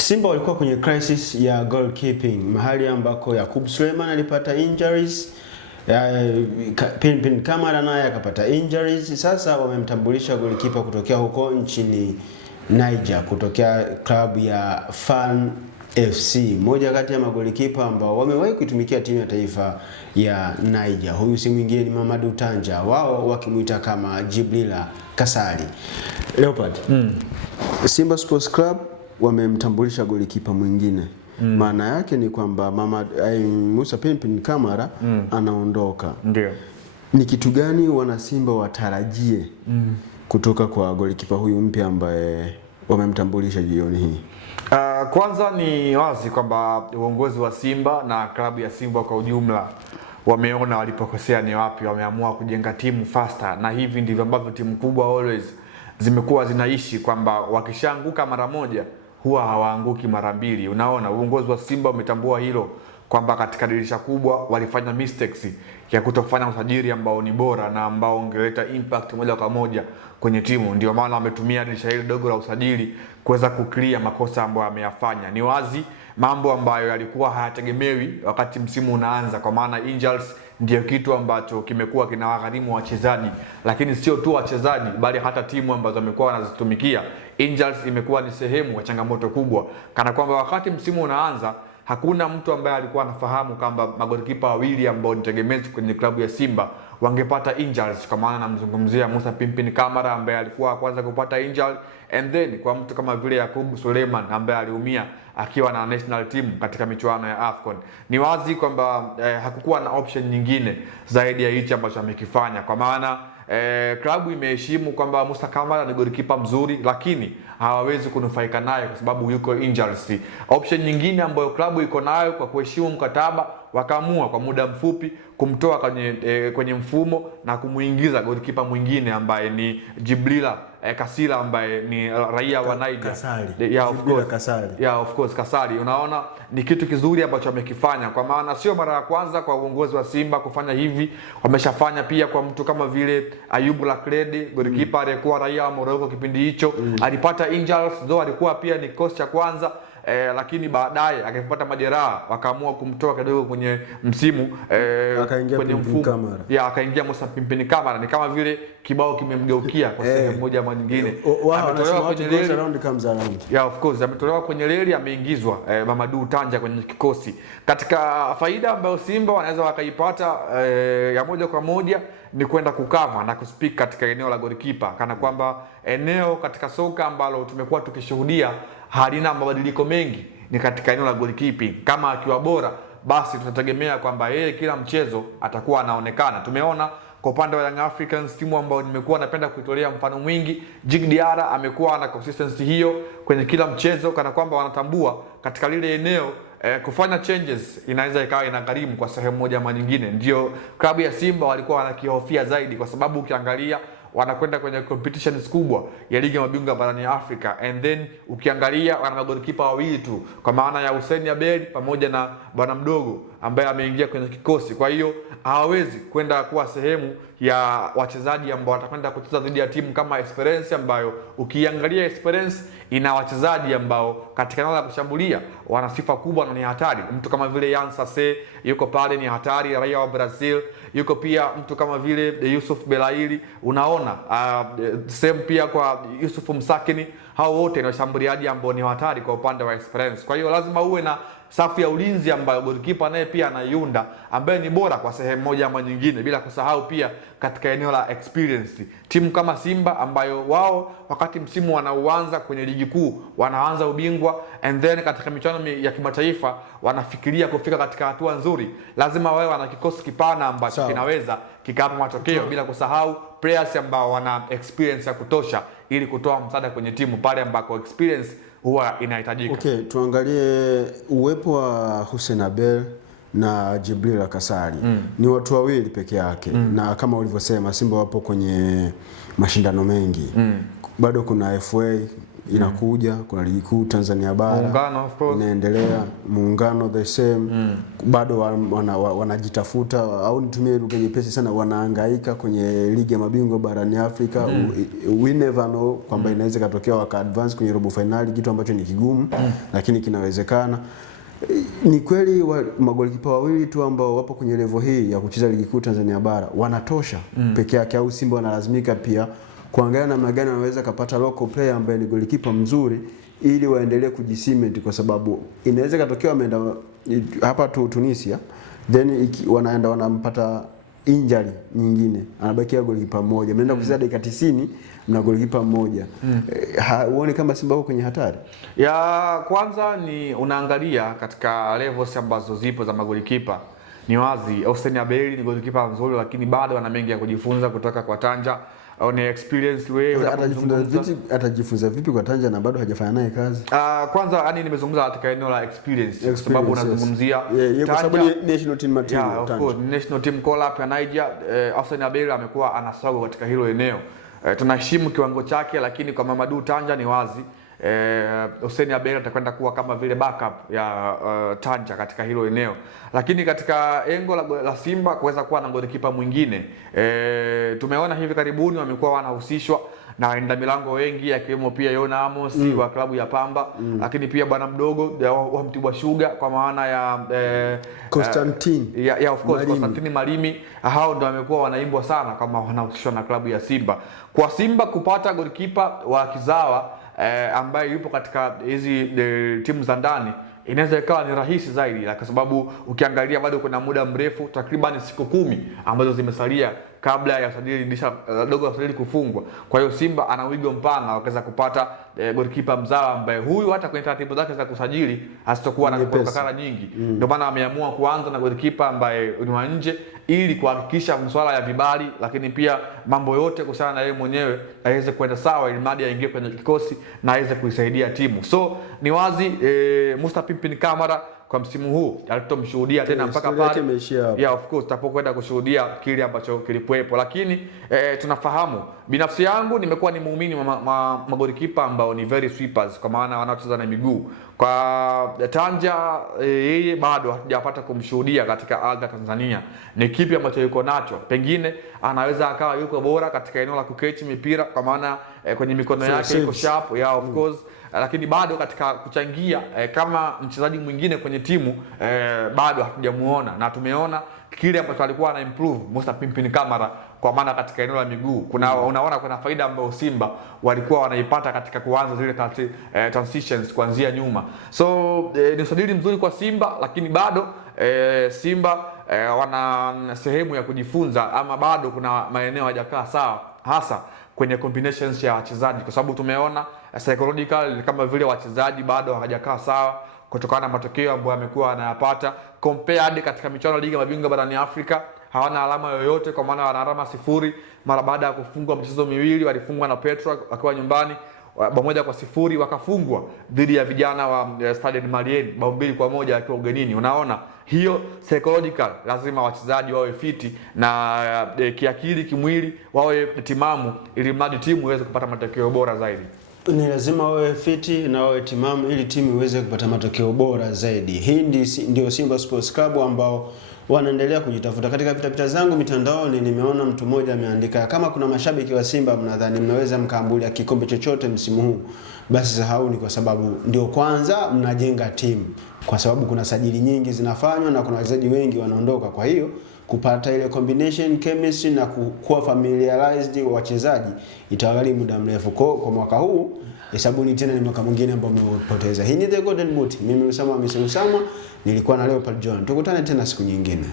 Simba walikuwa kwenye crisis ya goalkeeping, mahali ambako Yakub Suleiman alipata injuries, Pinpin Kamara naye akapata injuries. Sasa wamemtambulisha goalkeeper kutokea huko nchini Niger, kutokea klabu ya Fan FC, moja kati ya magolikipa ambao wamewahi kuitumikia timu ya taifa ya Niger. Huyu si mwingine ni Mamadou Tanja, wao wakimuita kama Jibrila Kasali. Leopard, Simba Sports Club wamemtambulisha golikipa mwingine. Maana yake ni kwamba Musa Pinpin Kamara anaondoka. Ndio. Ni kitu gani wana Simba watarajie kutoka kwa golikipa huyu mpya ambaye wamemtambulisha jioni hii? Kwanza ni wazi kwamba uongozi wa Simba na klabu ya Simba kwa ujumla wameona walipokosea ni wapi, wameamua kujenga timu faster, na hivi ndivyo ambavyo timu kubwa always zimekuwa zinaishi, kwamba wakishaanguka mara moja huwa hawaanguki mara mbili. Unaona, uongozi wa Simba umetambua hilo, kwamba katika dirisha kubwa walifanya mistakes ya kutofanya usajili ambao ni bora na ambao ungeleta impact moja kwa moja kwenye timu. Ndio maana wametumia dirisha hili dogo la usajili kuweza kuclear makosa ambayo ameyafanya. Ni wazi mambo ambayo yalikuwa hayategemewi wakati msimu unaanza, kwa maana injuries ndio kitu ambacho kimekuwa kinawagharimu wachezaji, lakini sio tu wachezaji bali hata timu ambazo wamekuwa wanazitumikia. Injuries imekuwa ni sehemu ya changamoto kubwa, kana kwamba wakati msimu unaanza hakuna mtu ambaye alikuwa anafahamu kwamba magolikipa wawili ambao ni tegemezi kwenye klabu ya Simba wangepata injuries, kwa maana namzungumzia Musa Pinpin Kamara ambaye alikuwa kwanza kupata injury, and then kwa mtu kama vile Yakub Suleiman ambaye aliumia akiwa na national team katika michuano ya AFCON. Ni wazi kwamba hakukuwa na option nyingine zaidi ya hicho ambacho amekifanya, kwa maana klabu imeheshimu kwamba Musa Kamara ni golikipa mzuri, lakini hawawezi kunufaika naye kwa sababu yuko injuries. Option nyingine ambayo klabu iko nayo kwa kuheshimu mkataba, wakaamua kwa muda mfupi kumtoa kwenye mfumo na kumuingiza golikipa mwingine ambaye ni Jibrila Kasali ambaye ni raia wa Niger. Of course Kasali. Unaona, ni kitu kizuri ambacho amekifanya, kwa maana sio mara ya kwanza kwa uongozi wa Simba kufanya hivi. Wameshafanya pia kwa mtu kama vile Ayubu Lakredi, golikipa aliyekuwa raia wa Morocco kipindi hicho. Alipata injuries, though alikuwa pia ni kikosi cha kwanza, lakini baadaye akipata majeraha wakaamua kumtoa kidogo kwenye msimu, kwenye mfumo. Akaingia Musa Pinpin Kamara. Ni kama vile kibao kimemgeukia kwa sehemu moja ama nyingine. Ametolewa kwenye reli, of course ametolewa kwenye reli, ameingizwa Mamadou Tanja kwenye kikosi. Katika faida ambayo Simba wanaweza wakaipata ya moja kwa moja ni kwenda kukava na kuspeak katika eneo la golikipa, kana kwamba eneo katika soka ambalo tumekuwa tukishuhudia halina mabadiliko mengi ni katika eneo la goalkeeping. Kama akiwa bora, basi tutategemea kwamba yeye kila mchezo atakuwa anaonekana. Tumeona kwa upande wa Young Africans, timu ambayo nimekuwa napenda kuitolea mfano mwingi, Djigui Diarra amekuwa na consistency hiyo kwenye kila mchezo, kana kwamba wanatambua katika lile eneo kufanya changes inaweza ikawa inagharimu kwa sehemu moja ama nyingine. Ndio klabu ya Simba walikuwa wanakihofia zaidi, kwa sababu ukiangalia wanakwenda kwenye competitions kubwa ya ligi ya mabingwa barani Afrika, and then ukiangalia wana magolikipa wawili tu, kwa maana ya Hussein Abel pamoja na bwana mdogo ambaye ameingia kwenye kikosi. Kwa hiyo hawawezi kwenda kuwa sehemu ya wachezaji ambao watakwenda kucheza dhidi ya timu kama Esperance, ambayo ukiangalia Esperance ina wachezaji ambao katika eneo la kushambulia wana sifa kubwa na ni hatari. Mtu kama vile Yan Sase yuko pale, ni hatari, raia wa Brazil. Yuko pia mtu kama vile Yusuf Belaili, unaona same pia kwa Yusuf Msakini. Hao wote ni washambuliaji ambao ni hatari kwa upande wa Esperance. Kwa hiyo lazima uwe na safu ya ulinzi ambayo golikipa naye pia anaiunda, ambaye ni bora kwa sehemu moja ama nyingine, bila kusahau pia katika eneo la experience. Timu kama Simba ambayo wao wakati msimu wanauanza kwenye ligi kuu wanaanza ubingwa, and then katika michuano ya kimataifa wanafikiria kufika katika hatua nzuri, lazima wao wana kikosi kipana ambacho kinaweza kikapa matokeo, bila kusahau players ambao wana experience ya kutosha ili kutoa msaada kwenye timu pale ambako experience huwa inahitajika. Okay, tuangalie uwepo wa Hussein Abel na Jibrila Kasali. Ni watu wawili peke yake. Na kama ulivyosema Simba wapo kwenye mashindano mengi. Bado kuna FA inakuja, kuna ligi kuu Tanzania bara, muungano of course inaendelea, muungano the same, bado wanajitafuta au nitumie lugha nyepesi sana, wanahangaika kwenye ligi ya mabingwa barani Afrika. We never know kwamba inaweza katokea waka advance kwenye robo finali, kitu ambacho ni kigumu lakini kinawezekana. Ni kweli magolikipa wawili tu ambao wapo kwenye level hii ya kucheza ligi kuu Tanzania bara wanatosha peke yake, au Simba wanalazimika pia kuangalia namna gani wanaweza kupata local player ambaye ni golikipa mzuri ili waendelee kujicement, kwa sababu inaweza katokea wameenda hapa Tunisia then wanaenda wanampata injury nyingine, anabakia golikipa mmoja, mnaenda kucheza dakika 90 mna golikipa mmoja. Huoni kama Simba wako kwenye hatari? Ya kwanza ni unaangalia katika levels ambazo zipo za magolikipa, ni wazi Hussein Abeli ni golikipa mzuri, lakini bado ana mengi ya kujifunza kutoka kwa Tanja. Ni experience way. Atajifunza vipi kwa Tanja na bado hajafanya naye kazi? Kwanza yani nimezungumza katika eneo la experience kwa sababu unazungumzia kwa sababu ni national team material. Yeah, of course, national team call up ya Niger. Hussein Abeli amekuwa anasaga katika hilo eneo. Tunaheshimu kiwango chake, lakini kwa Mamadou Tanja ni wazi Hussein Abeli atakwenda kuwa kama vile backup ya Tanja katika hilo eneo, lakini katika engo la Simba kuweza kuwa na golikipa mwingine tumeona hivi karibuni wamekuwa wanahusishwa na waenda milango wengi akiwemo pia Yona Amos wa klabu ya Pamba, lakini pia bwana mdogo wa Mtibwa Sugar kwa maana ya Constantine of course Constantine Malimi. Hao ndio wamekuwa wanaimbwa sana kama wanahusishwa na klabu ya Simba. Kwa Simba kupata golikipa wa kizawa ambaye yupo katika hizi timu za ndani inaweza ikawa ni rahisi zaidi, kwa sababu ukiangalia bado kuna muda mrefu, takriban siku 10 ambazo zimesalia kabla ya usajili dirisha dogo la usajili kufungwa. Kwa hiyo Simba ana wigo mpana wakaweza kupata golikipa mzawa ambaye huyu hata kwenye taratibu zake za kusajili hasitokuwa na kokakara nyingi. Ndio maana ameamua kuanza na golikipa ambaye ni wa nje ili kuhakikisha masuala ya vibali, lakini pia mambo yote kuhusiana na yeye mwenyewe aweze kwenda sawa, ili mradi aingie kwenye kikosi na aweze kuisaidia timu. So ni wazi Musa Pimpin Kamara kwa msimu huu alitomshuhudia tena mpaka pale. Yeah, of course tutapokwenda kushuhudia kile ambacho kilipoepo, lakini tunafahamu, binafsi yangu nimekuwa ni muumini wa magolikipa ambao ni very sweepers, kwa maana wanaocheza na miguu. Kwa Tanja yeye bado hatujapata kumshuhudia katika ardhi ya Tanzania ni kipi ambacho yuko nacho. Pengine anaweza akawa yuko bora katika eneo la kukechi mipira, kwa maana kwenye mikono yake iko sharp, yeah of course, lakini bado katika kuchangia kama mchezaji mwingine kwenye timu bado hatujamuona, na tumeona kile ambacho alikuwa ana improve Musa Pimpin Kamara, kwa maana katika eneo la miguu unaona kuna faida ambayo Simba walikuwa wanaipata katika kuanza zile transitions kuanzia nyuma. So ni usajili mzuri kwa Simba, lakini bado Simba wana sehemu ya kujifunza, ama bado kuna maeneo hayajakaa sawa, hasa kwenye combinations ya wachezaji, kwa sababu tumeona psychological kama vile wachezaji bado hawajakaa sawa kutokana na matokeo ambayo amekuwa anayapata compared katika michuano ya ligi ya mabingwa barani Afrika. Hawana alama yoyote, kwa maana wana alama 0 mara baada ya kufungwa michezo miwili. Walifungwa na Petro wakiwa nyumbani bao 1-0, wakafungwa dhidi ya vijana wa Stade Malien bao 2-1 akiwa ugenini. Unaona hiyo psychological, lazima wachezaji wawe fiti na kiakili, kimwili wawe timamu, ili mradi timu iweze kupata matokeo bora zaidi. Ni lazima wawe fiti na wawe timamu ili timu iweze kupata matokeo bora zaidi. Hii ndio Simba Sports Club ambao wanaendelea kujitafuta. Katika pitapita zangu mitandaoni nimeona mtu mmoja ameandika, kama kuna mashabiki wa Simba mnadhani mnaweza mkaambulia kikombe chochote msimu huu, basi sahauni, kwa sababu ndio kwanza mnajenga timu, kwa sababu kuna sajili nyingi zinafanywa na kuna wachezaji wengi wanaondoka. Kwa hiyo kupata ile combination chemistry na kuwa familiarized wachezaji itagharimu muda mrefu. Kwa mwaka huu hesabuni tena ni mwaka mwingine ambao umepoteza. Hii ni The Golden Boot. Mimi Usama nilikuwa na Leopard John. Tukutane tena siku nyingine.